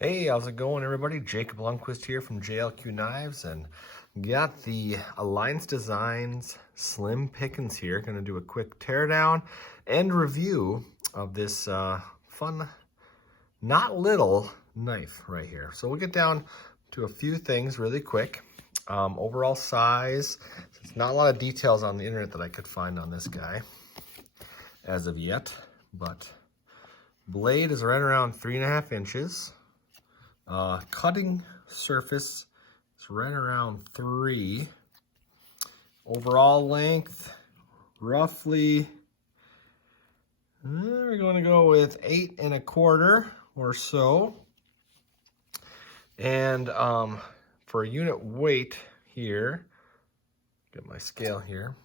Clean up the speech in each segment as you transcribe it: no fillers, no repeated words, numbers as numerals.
Hey, how's it going, everybody? Jacob Lundquist here from JLQ Knives, and got the Alliance Designs Slim Pickins here. Going to do a quick teardown and review of this fun, not little knife right here. So we'll get down to a few things really quick. Overall size, there's not a lot of details on the internet that I could find on this guy as of yet, but blade is right around 3.5 inches. Cutting surface is right around 3. Overall length, roughly, we're going to go with 8.25 or so. And for unit weight here, get my scale here,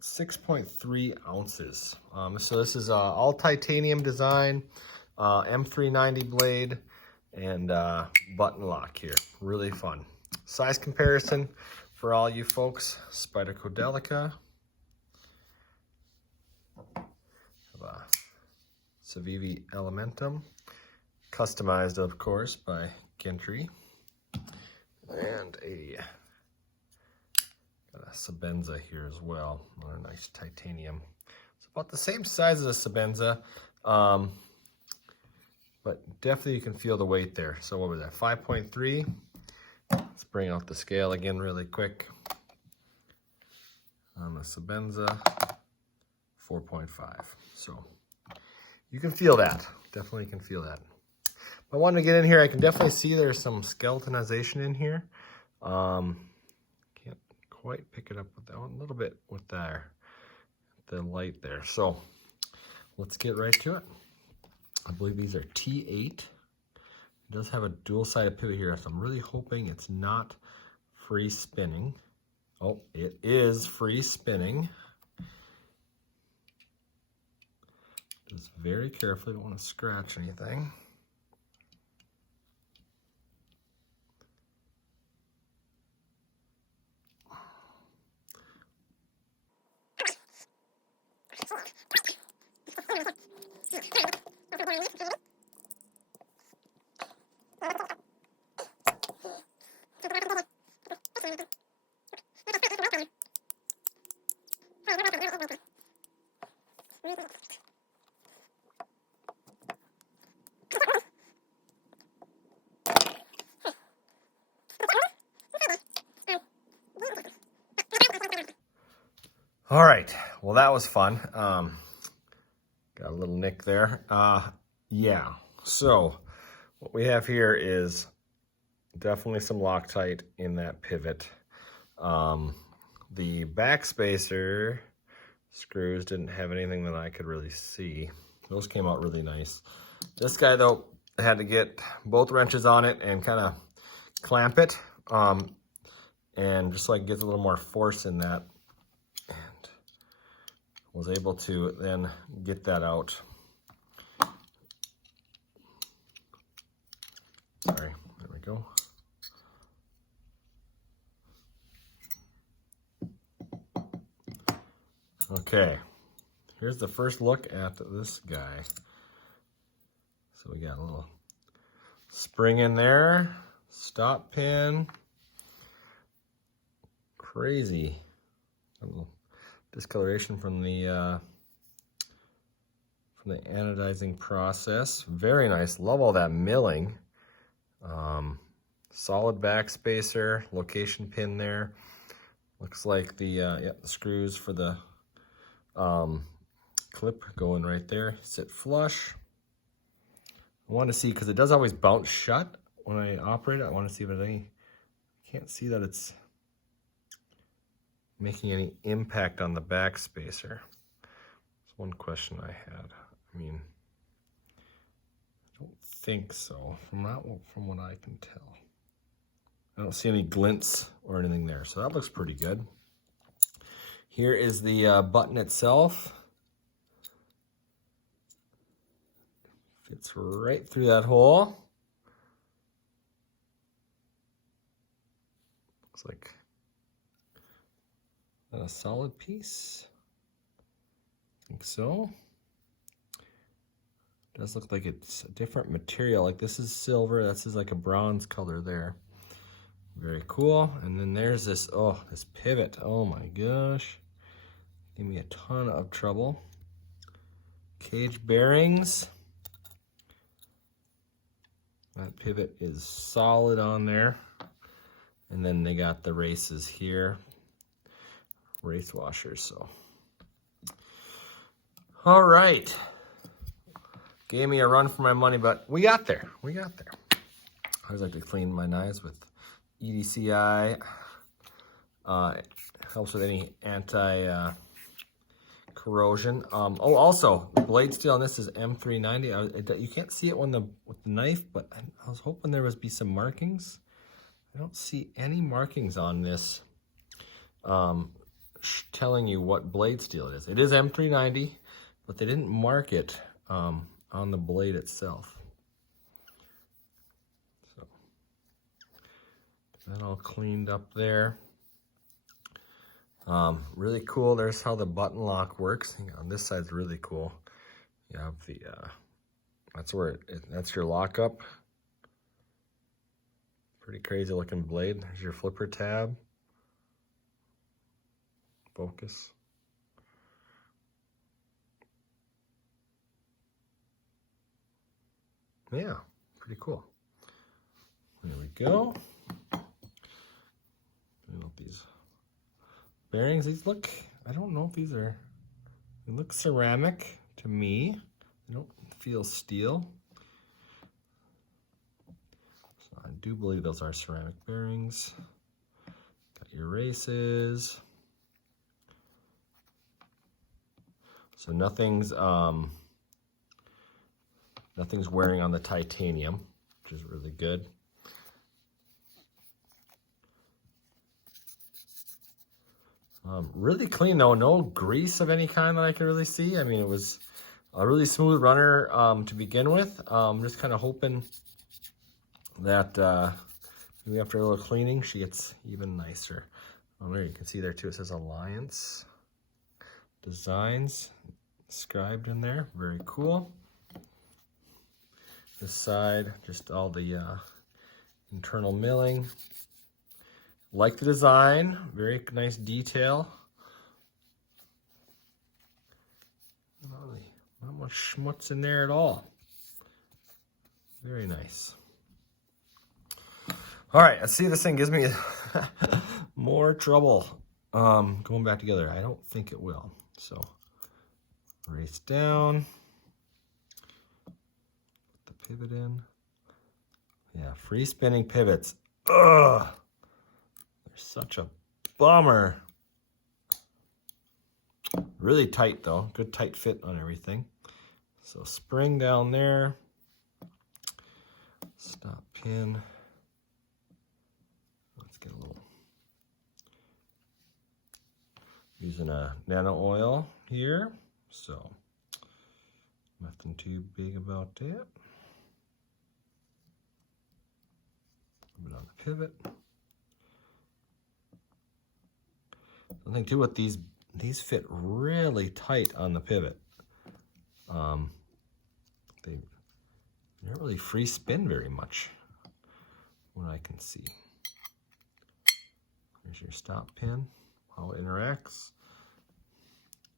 6.3 ounces. So this is all titanium design, M390 blade, and button lock here. Really fun. Size comparison for all you folks: Spyderco, Civivi Elementum, customized of course by Gentry, and got a Sabenza here as well. Another nice titanium. It's about the same size as a Sabenza, but definitely you can feel the weight there. So what was that, 5.3? Let's bring out the scale again really quick. On the Sabenza, 4.5. So you can feel that. Definitely can feel that. If I wanted to get in here, I can definitely see there's some skeletonization in here. Can't quite pick it up with that one, a little bit with the light there. So let's get right to it. I believe these are T8. It does have a dual-sided pivot here, so I'm really hoping it's not free spinning. Oh, it is free spinning. Just very carefully, don't want to scratch anything. All right, well that was fun. Got a little nick there. Yeah, so what we have here is definitely some Loctite in that pivot. The back spacer screws didn't have anything that I could really see. Those came out really nice. This guy though, I had to get both wrenches on it and kind of clamp it, and just so I can get a little more force in that, and was able to then get that out. Sorry, there we go. Okay, here's the first look at this guy. So we got a little spring in there, stop pin, crazy. A little discoloration from the anodizing process. Very nice. Love all that milling. Solid back spacer, location pin there. Looks like the screws for the clip going right there. Sit flush. I want to see, because it does always bounce shut when I operate it. I want to see if there's any. Can't see that it's making any impact on the back spacer. That's one question I had. I mean, I don't think so. From what I can tell, I don't see any glints or anything there, so that looks pretty good. Here is the button itself. Fits right through that hole. Looks like a solid piece. I think so. does look like it's a different material. Like this is silver, this is like a bronze color there. Very cool. And then there's this, oh, this pivot. Oh my gosh. Gave me a ton of trouble. Cage bearings. That pivot is solid on there. And then they got the races here. Race washers, so. All right. Gave me a run for my money, but we got there. We got there. I always like to clean my knives with EDCI. It helps with any anti-corrosion. Oh, also, the blade steel on this is M390. You can't see it with the knife, but I was hoping there would be some markings. I don't see any markings on this telling you what blade steel it is. It is M390, but they didn't mark it on the blade itself. So that all cleaned up there. Really cool. There's how the button lock works. On this side's really cool. You have the that's where that's your lockup. Pretty crazy looking blade. There's your flipper tab. Focus. Yeah, pretty cool. There we go. These bearings, these look, I don't know if these are, they look ceramic to me. They don't feel steel. So I do believe those are ceramic bearings. Got your races. So nothing's wearing on the titanium, which is really good. Really clean though, no grease of any kind that I could really see. I mean, it was a really smooth runner to begin with. Just kind of hoping that maybe after a little cleaning, she gets even nicer. Oh, there you can see there too, it says Alliance Designs inscribed in there. Very cool. This side, just all the internal milling. Like the design, very nice detail. Not much schmutz in there at all. Very nice. All right, let's see if this thing gives me more trouble going back together. I don't think it will. So, race down. Put the pivot in. Yeah, free spinning pivots. Ugh. Such a bummer. Really tight though, good tight fit on everything. So spring down there, stop pin. Let's get a little, using a nano oil here, so nothing too big about that. Put it on the pivot. The thing too with these fit really tight on the pivot. They don't really free spin very much, what I can see. There's your stop pin, how it interacts.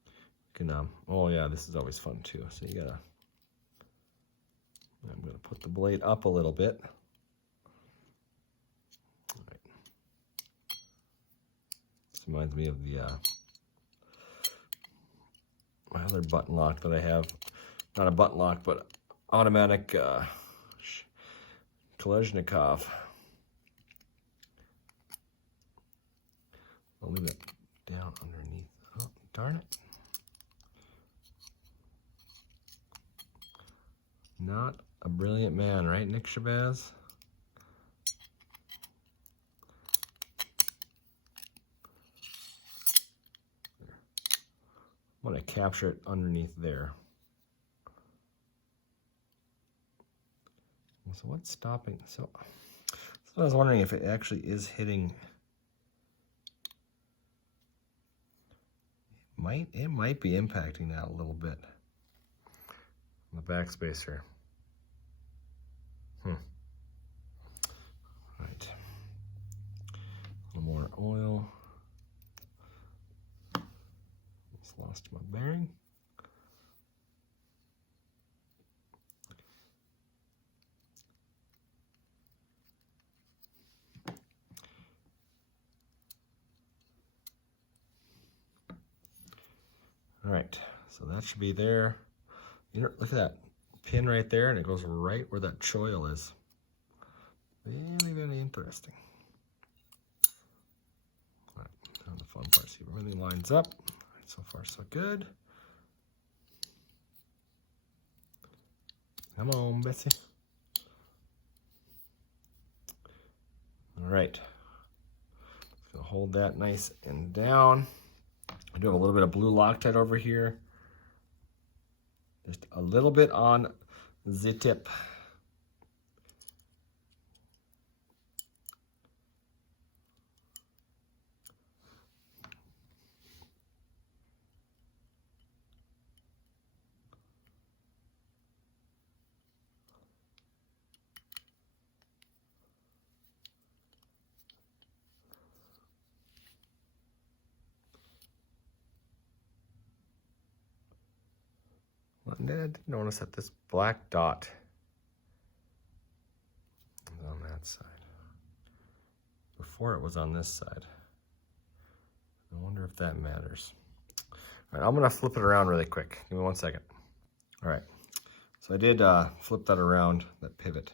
You can, oh yeah, this is always fun too. So you gotta, I'm gonna put the blade up a little bit. Reminds me of the my other button lock that I have. Not a button lock, but automatic Kalashnikov. I'll leave it down underneath. Oh, darn it. Not a brilliant man, right, Nick Shabazz? I'm going to capture it underneath there. So what's stopping? So I was wondering if it actually is hitting. It might be impacting that a little bit. the back spacer. Right. A little more oil. Just lost my bearing. All right, so that should be there. You know, look at that pin right there, and it goes right where that choil is. Very, very interesting. All right, now the fun part, see if everything lines up. All right, so far so good. Come on, Betsy. All right, just gonna hold that nice and down. I do have a little bit of blue Loctite over here. Just a little bit on the tip. I did notice that this black dot is on that side. Before it was on this side. I wonder if that matters. All right, I'm gonna flip it around really quick. Give me 1 second. All right, so I did flip that around, that pivot,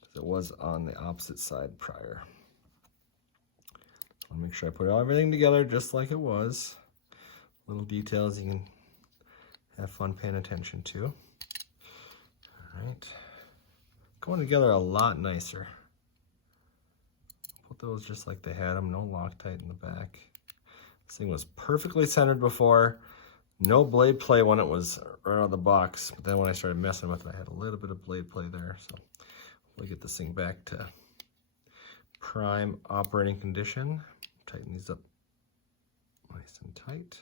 because it was on the opposite side prior. I wanna make sure I put everything together just like it was. Little details you can have fun paying attention to. All right, going together a lot nicer. Put those just like they had them, no Loctite in the back. This thing was perfectly centered before, no blade play when it was right out of the box, but then when I started messing with it, I had a little bit of blade play there, so we'll get this thing back to prime operating condition. Tighten these up nice and tight.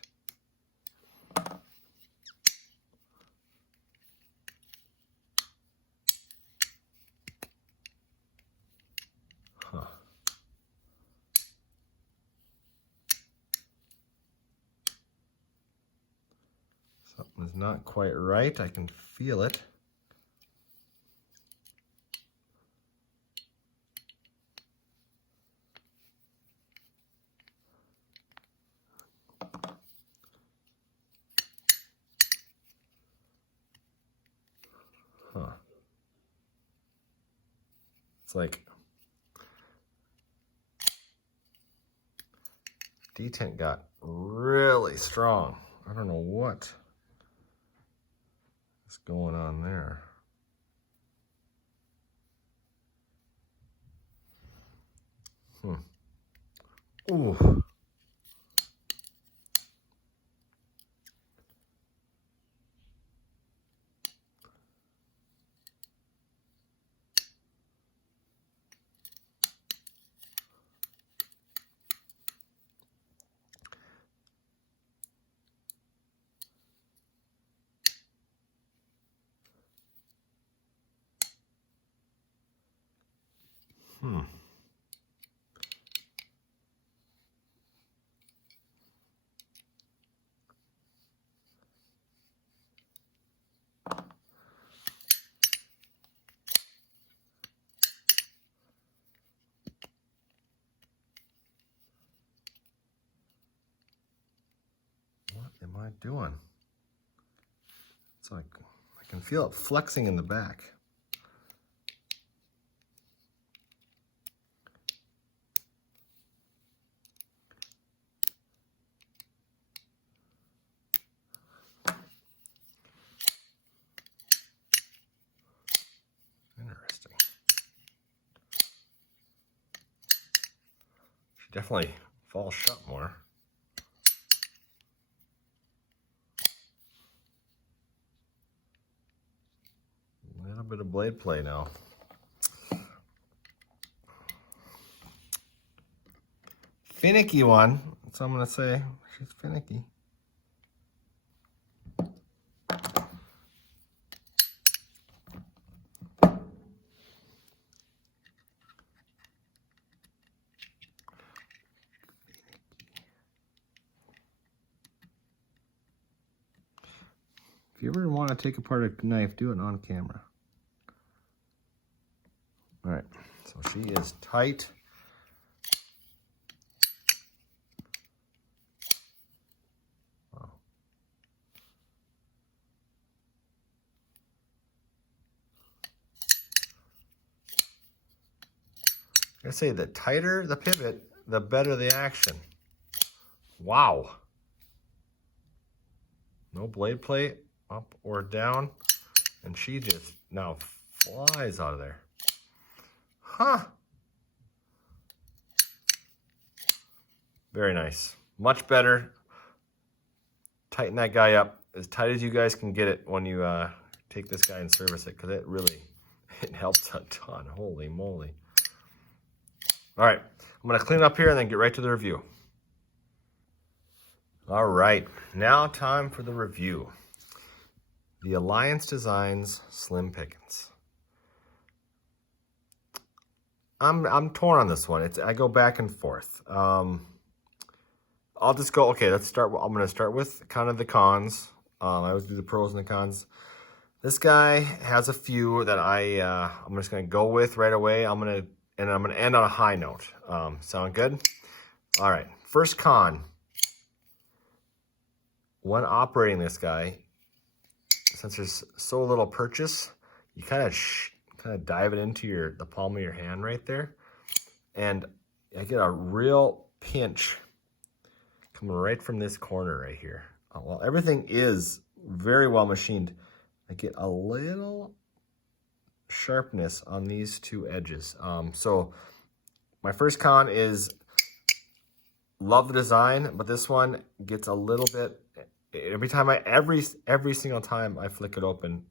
Something is not quite right. I can feel it. It's like detent got really strong. I don't know what is going on there. Ooh. What am I doing? It's like I can feel it flexing in the back. Interesting. Should definitely fall shut more. A little bit of blade play now. Finicky one, that's what I'm gonna say. She's finicky. If you ever want to take apart a knife, do it on camera. All right, so she is tight. Wow. I say the tighter the pivot, the better the action. Wow. No blade plate up or down, and she just now flies out of there. Huh. Very nice. Much better. Tighten that guy up as tight as you guys can get it when you take this guy and service it, because it helps a ton. Holy moly. All right, I'm going to clean up here and then get right to the review. All right, now time for the review. The Alliance Designs Slim Pickins. I'm torn on this one. I go back and forth. I'll just go, okay, let's start. I'm going to start with kind of the cons. I always do the pros and the cons. This guy has a few that I'm just going to go with right away. I'm going to end on a high note. Sound good? All right, first con. When operating this guy, since there's so little purchase, you kind of dive it into the palm of your hand right there, and I get a real pinch coming right from this corner right here. Well, everything is very well machined. I get a little sharpness on these two edges. So my first con is love the design, but this one gets a little bit. Every single time I flick it open,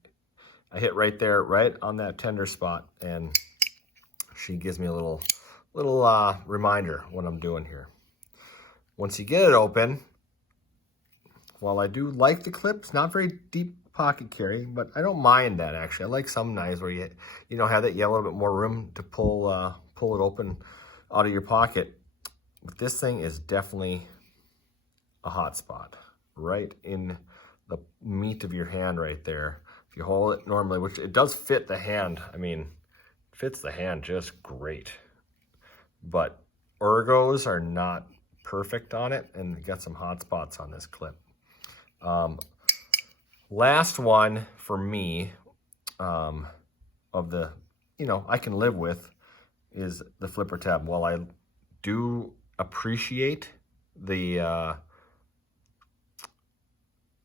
I hit right there, right on that tender spot, and she gives me a little reminder what I'm doing here. Once you get it open, while I do like the clip, it's not very deep pocket carry, but I don't mind that actually. I like some knives where you have that, you have a little bit more room to pull it open out of your pocket. But this thing is definitely a hot spot. Right in the meat of your hand right there. If you hold it normally, which it does fit the hand. I mean, it fits the hand just great. But ergos are not perfect on it, and you got some hot spots on this clip. Last one for me of the, I can live with is the flipper tab. While I do appreciate the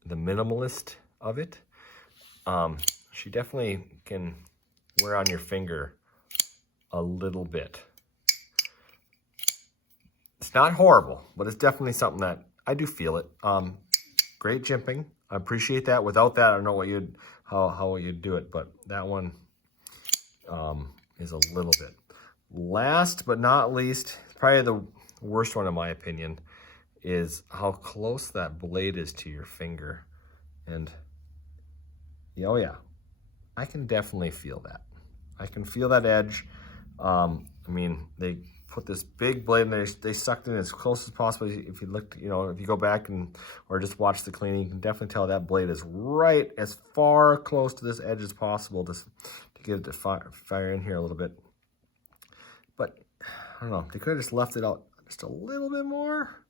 minimalist of it, she definitely can wear on your finger a little bit. It's not horrible, but it's definitely something that I do feel it. Great jimping. I appreciate that. Without that, I don't know how you'd do it, but that one is a little bit. Last but not least, probably the worst one in my opinion, is how close that blade is to your finger. And oh yeah, I can definitely feel that. I can feel that edge. I mean, they put this big blade in there, they sucked in as close as possible. If you look, if you go back or just watch the cleaning, you can definitely tell that blade is right as far close to this edge as possible to get it to fire in here a little bit. But I don't know, they could have just left it out just a little bit more.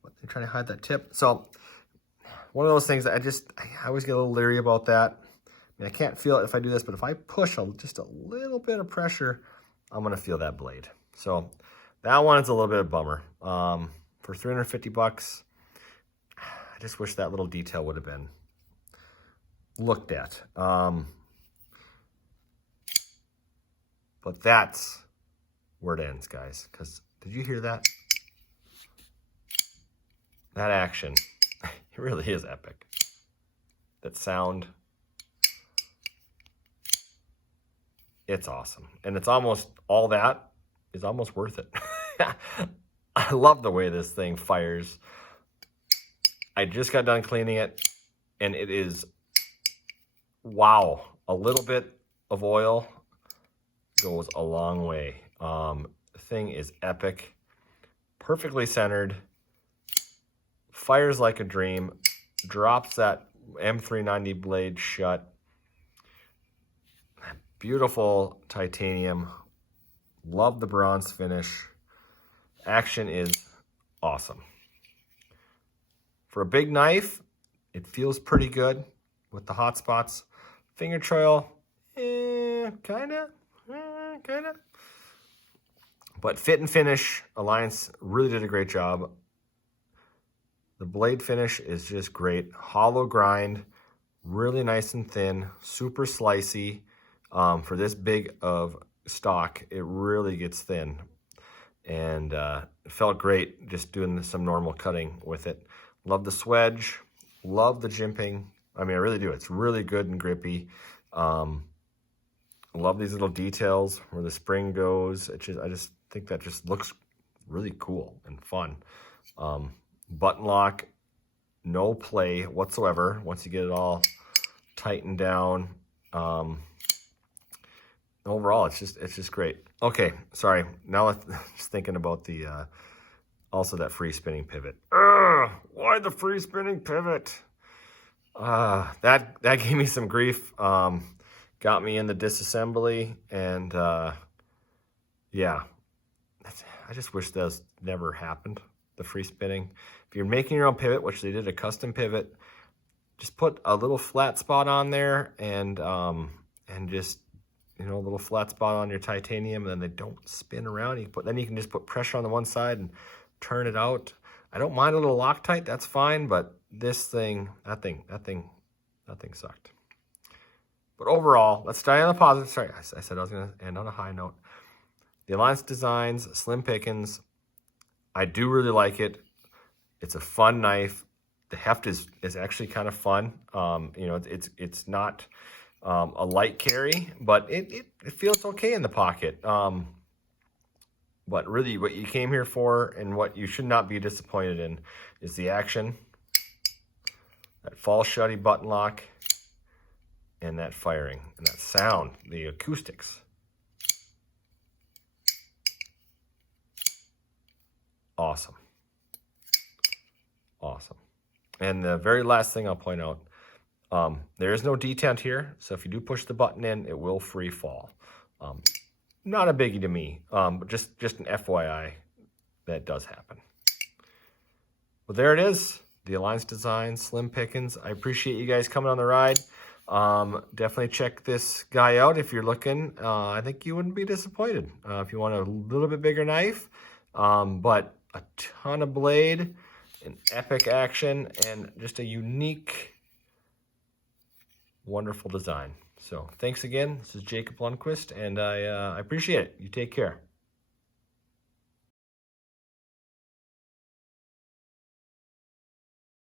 But they're trying to hide that tip. So one of those things that I always get a little leery about that. I mean, I can't feel it if I do this, but if I push just a little bit of pressure, I'm going to feel that blade. So that one is a little bit of a bummer. For $350, I just wish that little detail would have been looked at. But that's where it ends, guys. Because did you hear that? That action, it really is epic. That sound, it's awesome. And it's almost, all that is almost worth it. I love the way this thing fires. I just got done cleaning it, and it is, wow, a little bit of oil goes a long way. The thing is epic, perfectly centered, fires like a dream, drops that M390 blade shut. Beautiful titanium. Love the bronze finish. Action is awesome. For a big knife, it feels pretty good with the hot spots. Finger choil, kinda. But fit and finish, Alliance really did a great job. The blade finish is just great. Hollow grind, really nice and thin, super slicey. For this big of stock, it really gets thin. And it felt great just doing some normal cutting with it. Love the swedge, love the jimping. I mean, I really do. It's really good and grippy. Love these little details where the spring goes. I just think that just looks really cool and fun. Button lock, no play whatsoever once you get it all tightened down. Overall, it's just great. Okay, sorry. Now let's just thinking about the also that free spinning pivot. Why the free spinning pivot? That gave me some grief. Got me in the disassembly, and yeah, I just wish those never happened. The free spinning. If you're making your own pivot, which they did a custom pivot, just put a little flat spot on there, and just, you know, a little flat spot on your titanium, and then they don't spin around. Then you can just put pressure on the one side and turn it out. I don't mind a little Loctite, that's fine, but this thing, that thing sucked. But overall, let's start on the positive. Sorry, I said I was gonna end on a high note. The Alliance Designs Slim Pickins, I do really like it. It's a fun knife. The heft is actually kind of fun. You know, it's not a light carry, but it feels okay in the pocket. But really what you came here for and what you should not be disappointed in is the action, that fall shutty button lock, and that firing, and that sound, the acoustics. Awesome. Awesome. And the very last thing I'll point out, there is no detent here, so if you do push the button in, it will free fall. Not a biggie to me, but just an FYI, that does happen. Well, there it is, the Alliance Designs Slim Pickins. I appreciate you guys coming on the ride. Definitely check this guy out if you're looking. I think you wouldn't be disappointed if you want a little bit bigger knife, but a ton of blade, an epic action, and just a unique, wonderful design. So thanks again. This is Jacob Lundquist, and I appreciate it. You take care.